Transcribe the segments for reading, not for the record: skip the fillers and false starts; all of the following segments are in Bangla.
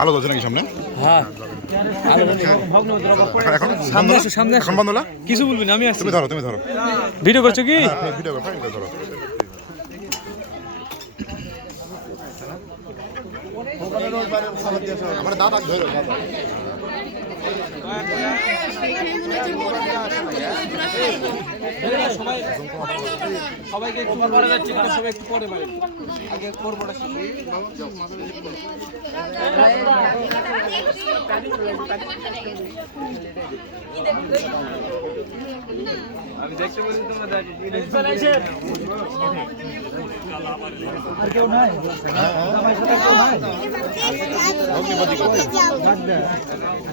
আলো ধরছে নাকি সামনে? হ্যাঁ এখন সামনে আসো, সামনে আসো। এখন বন্ধ না? কিছু বলবি না, আমি আসছি। তুমি ধরো ভিডিও করছো কি? ভিডিও ধরো। আমার দাদা ধরো সবাইকে একটু পরে যাচ্ছি, সবাই একটু পরে মারে আগে করবোটা আমি দেখতে বলি তোমরা আর কেউ নাই?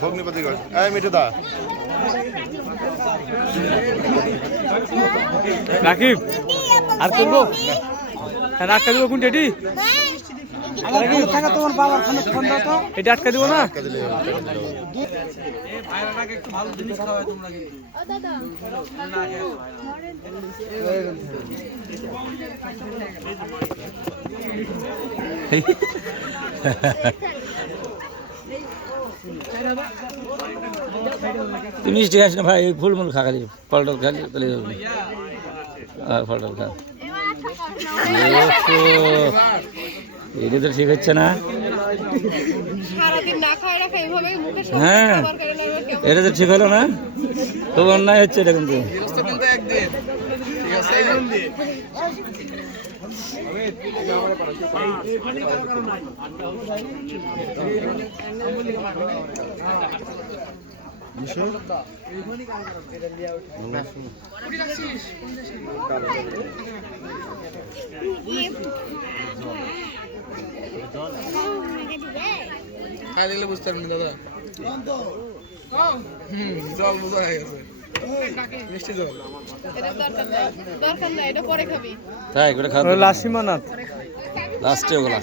ভগ্নিপতি কর এই মিঠু দা রাকিব আর করবো আটকা দিব কোন এটি তোমার বাবার ফোন দাও তো, এটা আটকা দিব না? একটু ভালো জিনিস খাওয়ায় তোমরা তুই মিষ্টি খাস না ভাই, ফুলমুল খা, খালি ফল টল খালি তাহলে ফল টল খা। এটা তো ঠিক হচ্ছে না। হ্যাঁ এটা তো ঠিক হলো না, খুব অন্যায় হচ্ছে এটা কিন্তু। খাই দিলে বুঝতে পারবেন দাদা। জল বোঝা হয়ে গেছে, মিষ্টি জল। তাই করে খাওয়া লাসিমানাত লাস্টে ওগুলা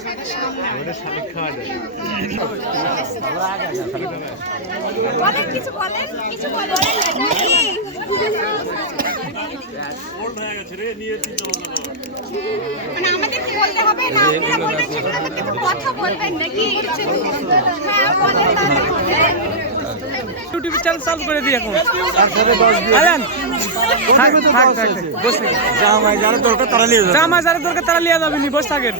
ইউটিউব চ্যানেল চালু করে দিই এখন। জামাই যারা দরকার তারা লিয়ে যাবে নি, বস থাকেন।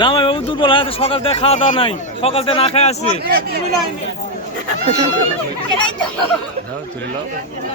জামাই বাবু দুর্বল হয়ে আছে, সকাল থেকে খাওয়া দাওয়া নাই, সকাল থেকে না খাই আছে।